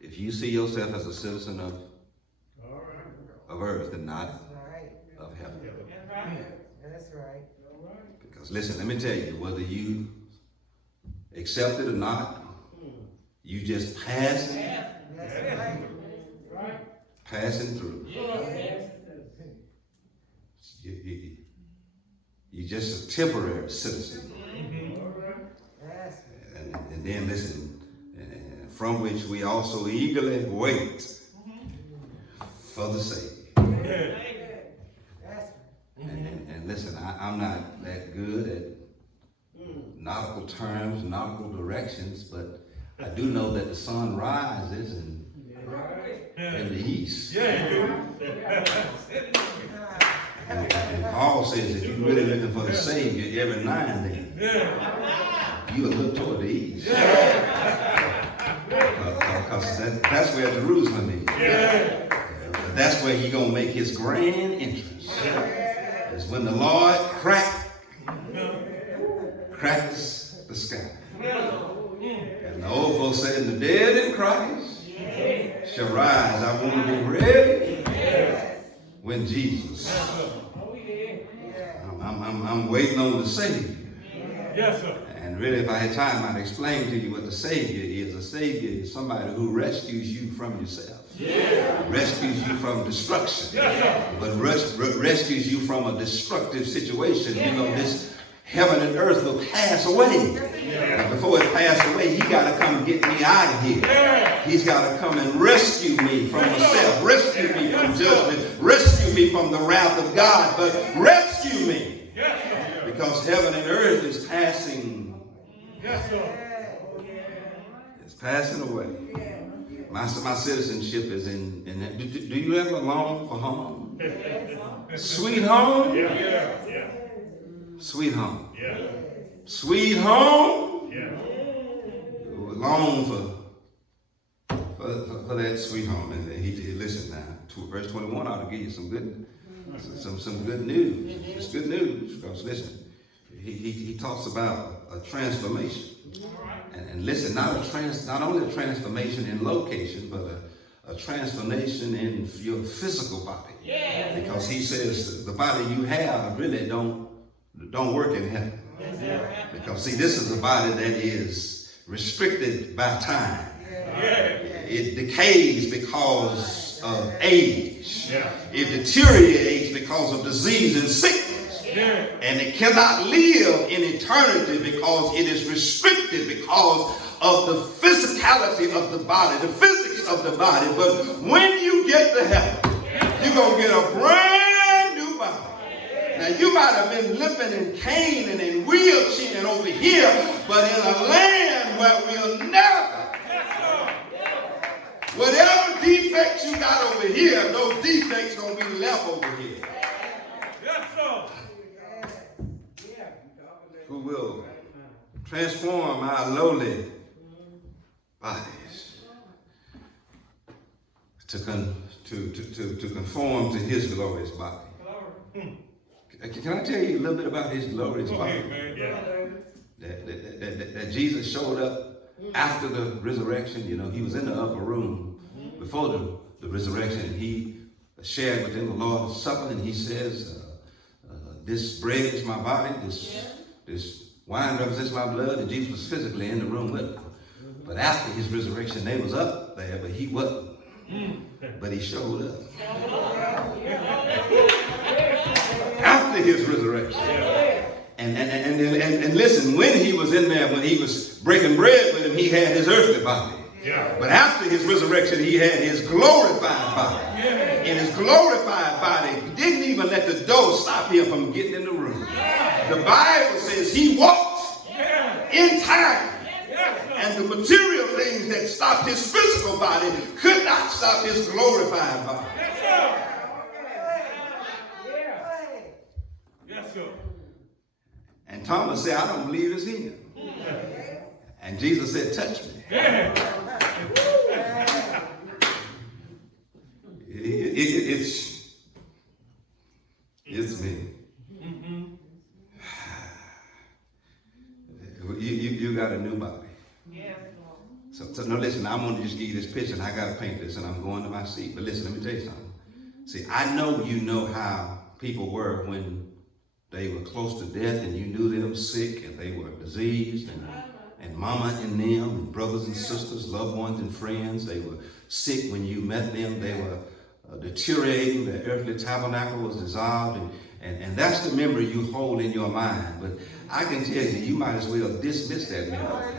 if you see yourself as a citizen of earth and not of heaven. That's right. Because listen, let me tell you, whether you accept it or not, you just passing through. You're just a temporary citizen. And then listen, from which we also eagerly wait for the Savior. And listen, I'm not that good at nautical terms, nautical directions, but I do know that the sun rises in the east. And Paul says if you're really looking for the Savior every now and then, you will look toward the east. Because that's where Jerusalem is. That's where he's going to make his grand entrance. It's when the Lord cracks the sky. And the old folks saying the dead in Christ shall rise. I want to be ready when Jesus. I'm waiting on the Savior. Yes, sir. And really, if I had time, I'd explain to you what the Savior is. A Savior is somebody who rescues you from yourself. Rescues you from destruction. But rescues you from a destructive situation. You know, this heaven and earth will pass away. And before it passes away, he got to come get me out of here. He's he's got to come and rescue me from myself, rescue me from judgment, rescue me from the wrath of God, but rescue me. Because heaven and earth is passing. It's passing away. My citizenship is in do you ever long for home? Sweet home? Sweet home. Sweet home? We long for that sweet home. And he listen now, verse 21 ought to give you some good news. It's good news, because listen, he talks about a transformation. And listen, not only a transformation in location, but a transformation in your physical body. Because he says the body you have really don't work in heaven. Because see, this is a body that is restricted by time. It decays because of age. It deteriorates because of disease and sickness. And it cannot live in eternity because it is restricted because of the physicality of the body, the physics of the body. But when you get to heaven, you're going to get a brand new body. Now, you might have been limping and caning and in wheelchair over here, but in a land where we'll never, whatever defects you got over here, those defects going to be left over here. Who will transform our lowly bodies to conform to his glorious body. Can I tell you a little bit about his glorious body? That Jesus showed up after the resurrection. You know, he was in the upper room before the resurrection. He shared with them the Lord's Supper, and he says, this bread is my body, this wine represents my blood, and Jesus was physically in the room with them. But after his resurrection, they was up there, but he wasn't. But he showed up. After his resurrection. And listen, when he was in there, when he was breaking bread with him, he had his earthly body. But after his resurrection, he had his glorified body. And his glorified body didn't even let the door stop him from getting in the room. The Bible says he walked in time. And the material things that stopped his physical body could not stop his glorified body. And Thomas said, I don't believe it's him. And Jesus said, touch me. It's me. You got a new body. So no, listen, I'm going to just give you this picture, and I got to paint this, and I'm going to my seat. But listen, let me tell you something. See, I know you know how people were when they were close to death, and you knew them sick, and they were diseased, and mama and them, and brothers and sisters, loved ones and friends. They were sick when you met them. They were deteriorating. Their earthly tabernacle was dissolved, and that's the memory you hold in your mind. But I can tell you, you might as well dismiss that memory.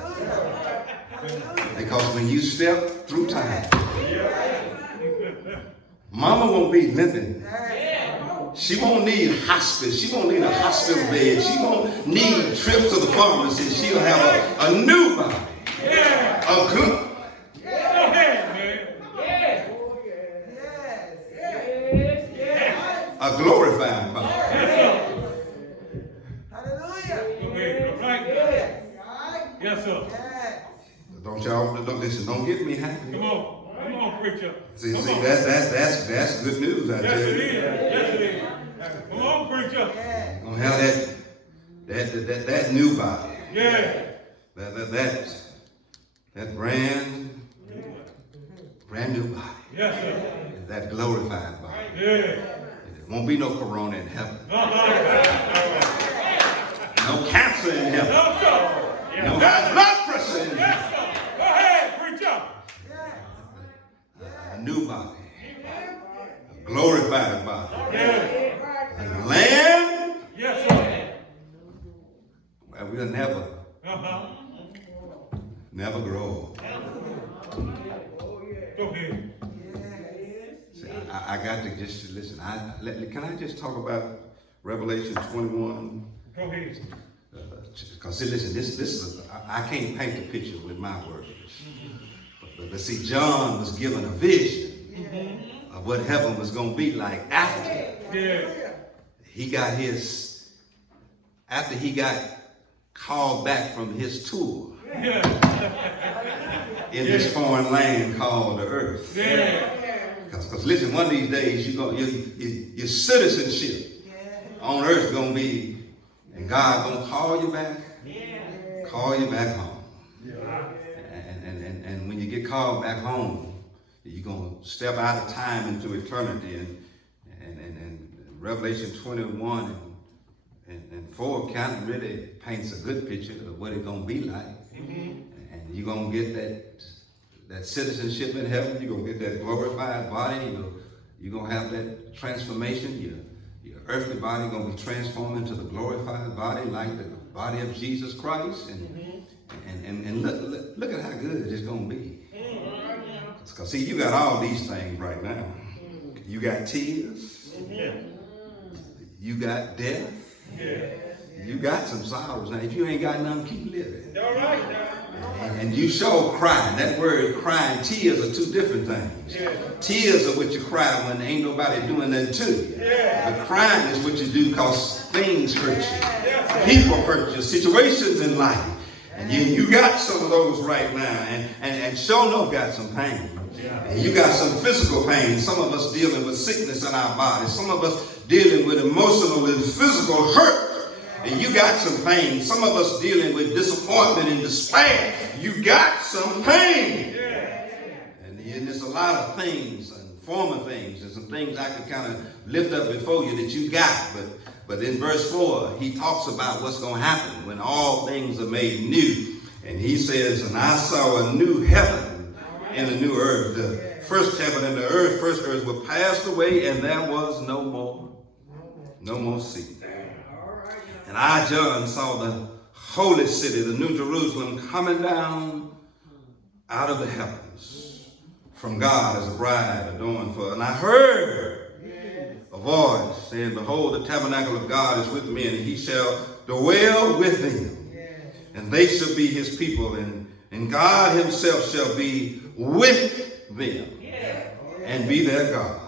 Because when you step through time, mama won't be limping. She won't need hospice. She won't need a hospital bed. She won't need trips to the pharmacy. She'll have a new body. A glorified body. Hallelujah. Yes, sir. Don't listen. Don't get me happy. Come on, preacher. See, that's good news. I tell you. Yes, it is. Come on, preacher. You're gonna have that new body. Yeah. That brand new body. Yes, sir. That glorified body. Yeah. There won't be no corona in heaven. No cancer in heaven. No, sir. No high blood pressure in heaven. Yes, sir. Go ahead, preacher. A new body. A glorified body. Yeah. A land Yes, sir. where we'll never grow old. I got to just listen. Can I just talk about Revelation 21? Go ahead. Because listen, this is I can't paint the picture with my words. But see, John was given a vision of what heaven was going to be like after he got after he got called back from his tour in this foreign land called the earth. Because listen, one of these days your citizenship on earth going to be, and God going to call you back home. And when you get called back home, you're going to step out of time into eternity. And Revelation 21 and 4 kind of really paints a good picture of what it's going to be like. And you're going to get that citizenship in heaven. You're going to get that glorified body. You're going to have that transformation. Your earthly body going to be transformed into the glorified body like the body of Jesus Christ. And look at how good it's going to be. Because see, you got all these things right now. You got tears. You got death. You got some sorrows. Now, if you ain't got none, keep living. All right. And you show crying. That word crying, tears are two different things. Tears are what you cry when ain't nobody doing nothing to you. But crying is what you do because things hurt you. People hurt you. Situations in life. And you got some of those right now. And sure enough got some pain. And you got some physical pain. Some of us dealing with sickness in our bodies. Some of us dealing with emotional and physical hurt. And you got some pain. Some of us dealing with disappointment and despair. You got some pain. And there's a lot of things and former things and some things I can kind of lift up before you that you got. But in verse 4, he talks about what's going to happen when all things are made new. And he says, and I saw a new heaven and a new earth. The first heaven and the first earth were passed away, and there was no more sea. And I, John, saw the holy city, the New Jerusalem, coming down out of the heavens from God as a bride adorned for. And I heard a voice saying, behold, the tabernacle of God is with me, and he shall dwell with them. And they shall be his people, and God himself shall be with them and be their God.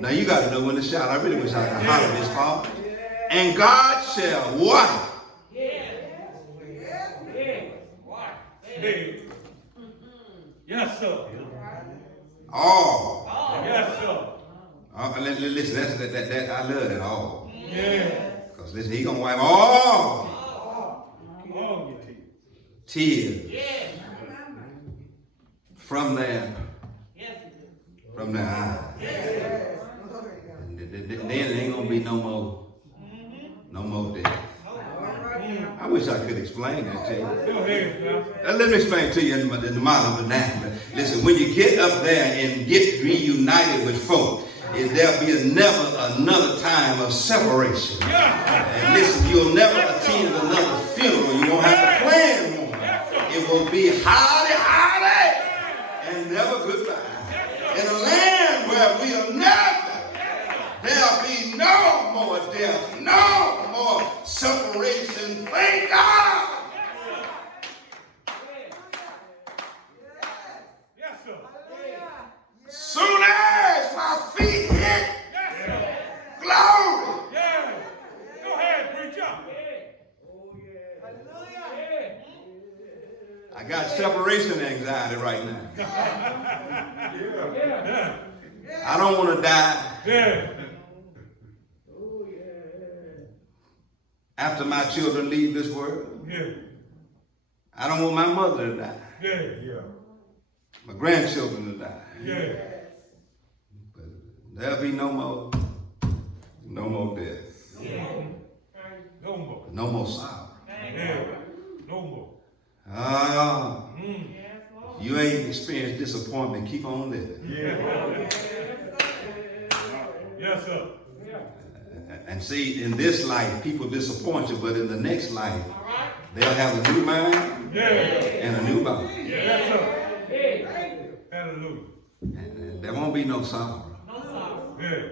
Now you got to know when to shout. I really wish I could holler this part. And God shall what? Yes, sir. All. Yes, sir. Listen, that I love that all. Yeah. Because listen, he's going to wipe all tears from their eyes. And then there ain't going to be no more death. I wish I could explain that to you. Go ahead, Let me explain to you in the modern vernacular. Listen, when you get up there and get reunited with folk, there'll be never another time of separation. And listen, you'll never attend another funeral. You won't have to plan one. It will be howdy, and never goodbye. In a land where we'll there'll be no more death, no more separation. Thank God. Yes, sir. Soon as my feet hit, glory. Yeah. Go ahead, preacher. I got separation anxiety right now. I don't want to die. After my children leave this world. I don't want my mother to die. My grandchildren to die. But there'll be no more death. No more. No more sorrow. No more. You ain't experienced disappointment, keep on living. Yes, sir. And see, in this life, people disappoint you, but in the next life, they'll have a new mind and a new body. Yes, sir. Hallelujah. And there won't be no sorrow. Yeah.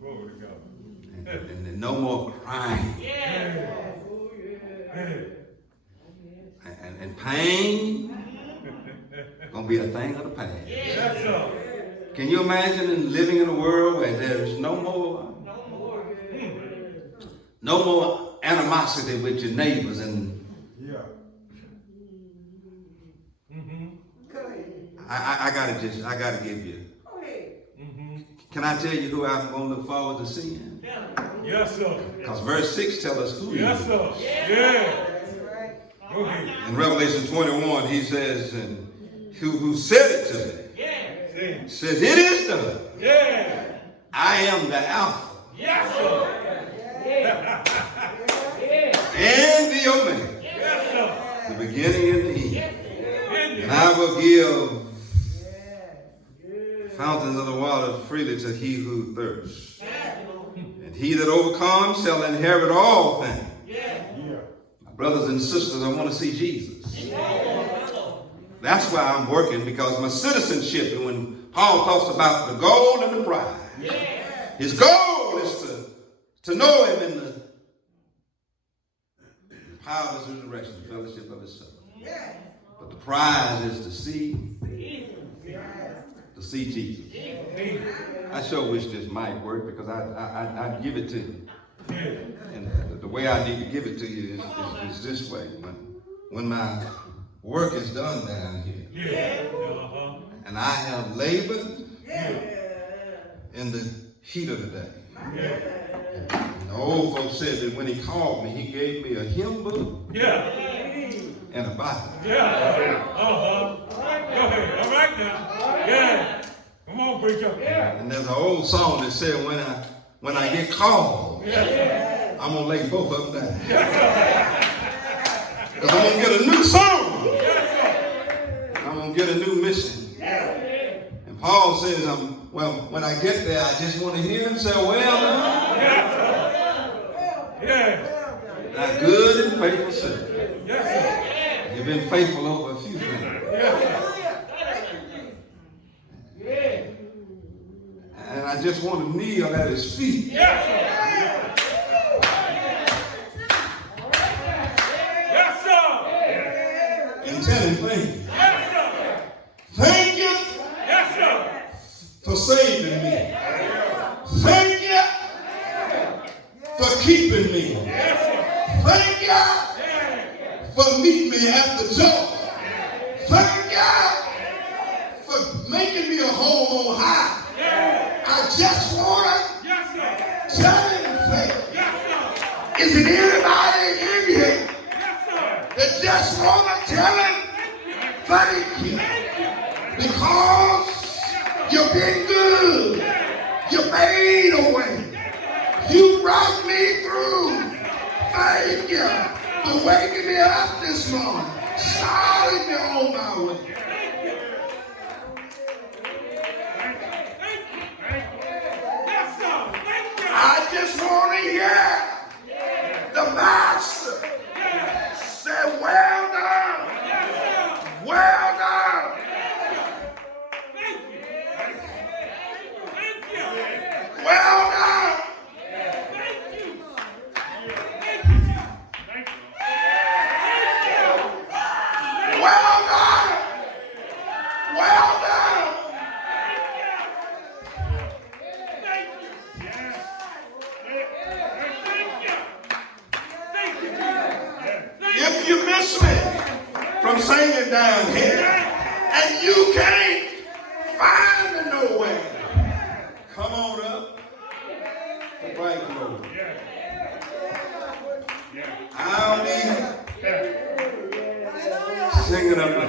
Glory to God. And no more crying. Yeah. And pain gonna be a thing of the past. Yes, sir. Can you imagine living in a world where there is no more animosity with your neighbors? And I gotta give you. Can I tell you who I'm gonna look forward to seeing? Yes, sir. Because verse 6 tells us who he Yes, is. sir. Yeah. Go ahead. In Revelation 21, he says, and who said it to me? Yeah. Says, it is done. Yeah. I am the Alpha Yes, sir. and the Omega, Yes, sir. the beginning and the end. And And I will give fountains of the water freely to he who thirsts. And he that overcomes shall inherit all things. My brothers and sisters, I want to see Jesus. That's why I'm working, because my citizenship, and when Paul talks about the gold and the prize, his goal is to know him in the power of his resurrection, the fellowship of his suffering. But the prize is to see Jesus. I sure wish this might work, because I'd give it to you. And the way I need to give it to you is this way. When my work is done down here, and I have labored in the heat of the day. And the old folks said that when he called me, he gave me a hymn book and a Bible. Go ahead. All right now. Yeah. Come on, preacher. And there's an old song that said, when I get called, I'm going to lay both of them down. Because I'm going to get a new song. I'm going to get a new mission. And Paul says, when I get there, I just want to hear him say, well done. Thy good and faithful servant. You've been faithful over a few things. And I just want to kneel at his feet. And tell him thank you. Thank you for saving me. Thank you for keeping me. Thank you for meeting me at the door. Thank you for making me a home on high. I just want to tell him thank you. Is it anybody in here that just want to tell him thank you? Because you've been good. You made a way. You brought me through. Thank you for waking me up this morning, starting me on my way. I just want to hear the master say, well done. Well done. Well done. Well done. Well done. If you miss me from singing down here and you can't find me nowhere, come on up to Bright Glory. I'll be singing up